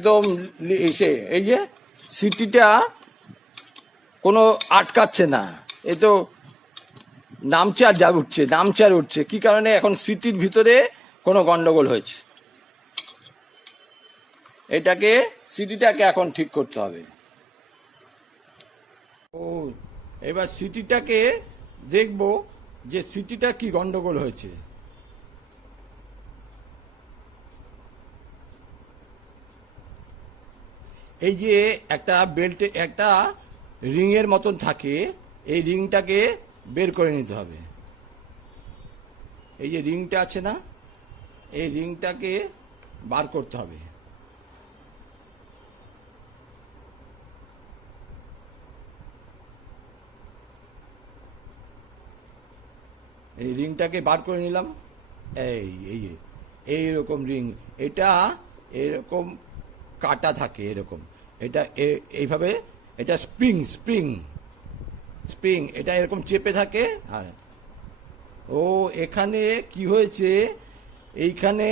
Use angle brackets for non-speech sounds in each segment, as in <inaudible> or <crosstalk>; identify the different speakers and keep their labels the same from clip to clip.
Speaker 1: একদম এসে, এই যে সিটিটা কোনো আটকাচ্ছে না। এ তো নামছে আর যা উঠছে নামছে আর উঠছে। কি কারণে এখন সিটির ভিতরে কোনো গন্ডগোল হয়েছে? এটাকে, সিটিটাকে এখন ঠিক করতে হবে। ও, এবার সিটিটাকে দেখব যে সিটিটা কি গন্ডগোল হয়েছে। এই যে একটা বেল্টে একটা রিংয়ের মতন থাকে, এই রিংটাকে বের করে নিতে হবে। এই যে রিংটা আছে না, এই রিংটাকে বার করতে হবে। এই রিংটাকে বার করে নিলাম। এই এই এইরকম রিং এটা এরকম কাটা থাকে, এরকম। এটা এইভাবে, এটা স্প্রিং স্প্রিং স্প্রিং এটা এরকম চেপে থাকে, আর ও এখানে কি হয়েছে? এইখানে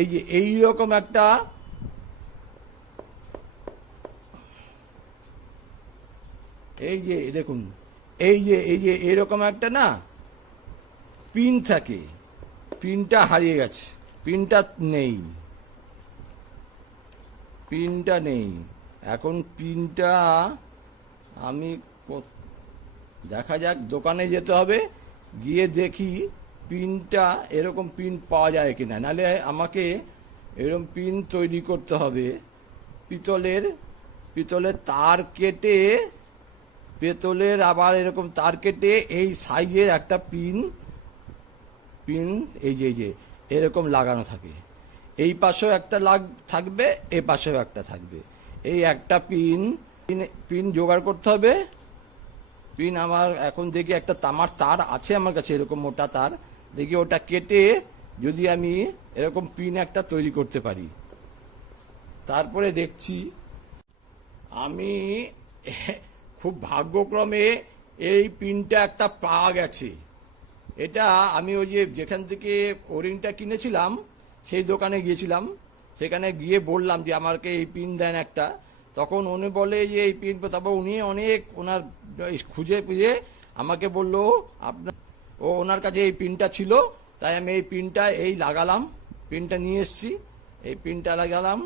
Speaker 1: এই যে এই রকম একটা এই যে, দেখুন, এই যে এই যে এরকম একটা না পিন থাকে পিনটা হারিয়ে গেছে পিনটা নেই পিনটা নেই। এখন পিনটা আমি দেখা যাক, দোকানে যেতে হবে, গিয়ে দেখি পিনটা এরকম পিন পাওয়া যায় কিনা। নাহলে আমাকে এরকম পিন তৈরি করতে হবে। পিতলের পিতলের তার কেটে, পেতলের আবার এরকম তার কেটে এই সাইজের একটা পিন পিন, এই যে এই যে, এরকম লাগানো থাকে। এই পাশেও একটা লাগ, থাকবে, এ পাশেও একটা থাকবে। এই একটা পিন পিন- পিন জোগাড় করতে হবে। পিন আমার এখন দেখি একটা তামার তার আছে আমার কাছে, এরকম মোটা তার। দেখি ওটা কেটে যদি আমি এরকম পিন একটা তৈরি করতে পারি। তারপরে দেখছি আমি <laughs> খুব ভাগ্যক্রমে এই পিনটা একটা পাওয়া গেছে। এটা আমি ওই যে যেখান থেকে ওরিংটা কিনেছিলাম, সেই দোকানে গিয়েছিলাম। সেখানে গিয়ে বললাম যে, আমাকে এই পিন দেন একটা। তখন উনি বলে, যে, এই পিন তারপর উনি অনেক ওনার খুঁজে খুঁজে আমাকে বলল, আপনার ও ওনার কাছে এই পিনটা ছিল, তাই আমি এই পিনটা এই লাগালাম পিনটা নিয়ে এসেছি। এই পিনটা লাগালাম,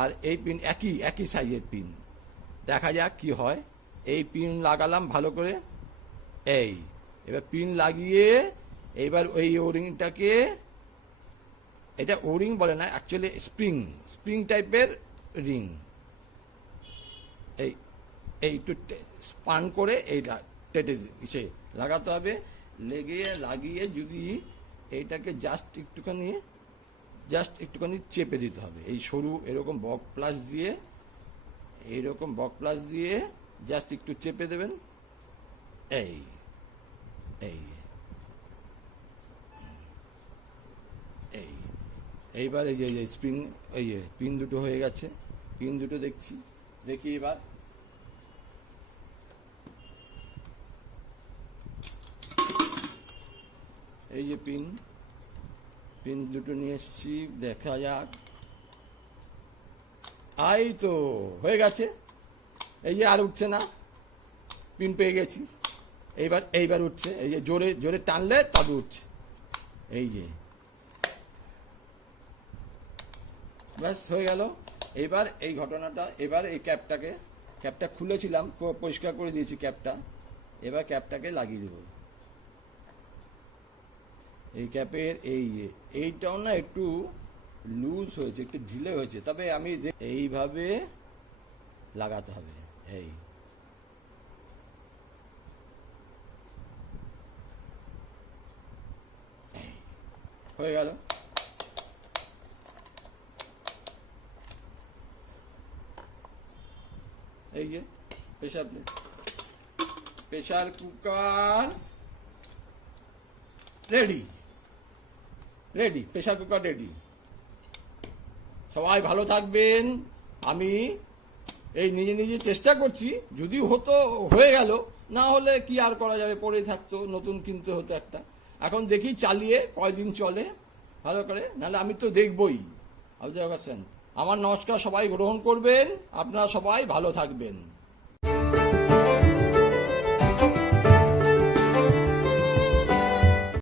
Speaker 1: আর এই পিন একই একই সাইজের পিন দেখা যাক কি হয়। এই পিন লাগালাম ভালো করে, এই। এবার পিন লাগিয়ে, এবার ওই ওরিংটাকে এটা ওরিং বলে না অ্যাকচুয়ালি স্প্রিং স্প্রিং টাইপের রিং এই এই একটু স্পান করে এই লা- টেটে সে লাগাতে হবে। লেগে লাগিয়ে যদি এইটাকে জাস্ট একটুখানি জাস্ট একটুখানি চেপে দিতে হবে। এই সরু এরকম বক প্লাস দিয়ে, এইরকম বক প্লাস দিয়ে জাস্ট একটু চেপে দেবেন। এই এই। এইবার এই যে, এই স্প্রিং এই যে পিন দুটো হয়ে গেছে। পিন দুটো দেখছি। দেখি এবার। এই যে পিন পিন দুটো নিয়ে এসছি, দেখা যাক। আই তো, হয়ে গেছে। এই যে আর উঠছে না। পিন পেয়ে গেছি। এইবার এইবার উঠছে। এই যে জোরে জোরে টানলে তবে উঠছে। এই যে। ব্যাস, হয়ে গেল। এবার এই ঘটনাটা, এবার এই ক্যাপটাকে ক্যাপটা খুলেছিলাম পরিষ্কার করে দিয়েছি ক্যাপটা এবার ক্যাপটাকে লাগিয়ে দেবো। এই ক্যাপের এই এইটাও না একটু লুজ হয়েছে, একটু ঢিলে হয়েছে। তবে আমি এইভাবে লাগাতে হবে এই। হয়ে গেল। এই যে pressure plate pressure cooker ready. Ready pressure cooker ready. সবাই ভালো থাকবেন। আমি এই নিজে নিজে চেষ্টা করছি, যদি হতো, হয়ে গেল, না হলে কি আর করা যাবে? পড়েই থাকতো, নতুন কিনতে হতো একটা। এখন দেখি চালিয়ে কয়দিন চলে, ভালো করে। নাহলে আমি তো দেখবই। বুঝতে পারছেন আমার নমস্কার সবাই গ্রহণ করবেন। আপনারা সবাই ভালো থাকবেন।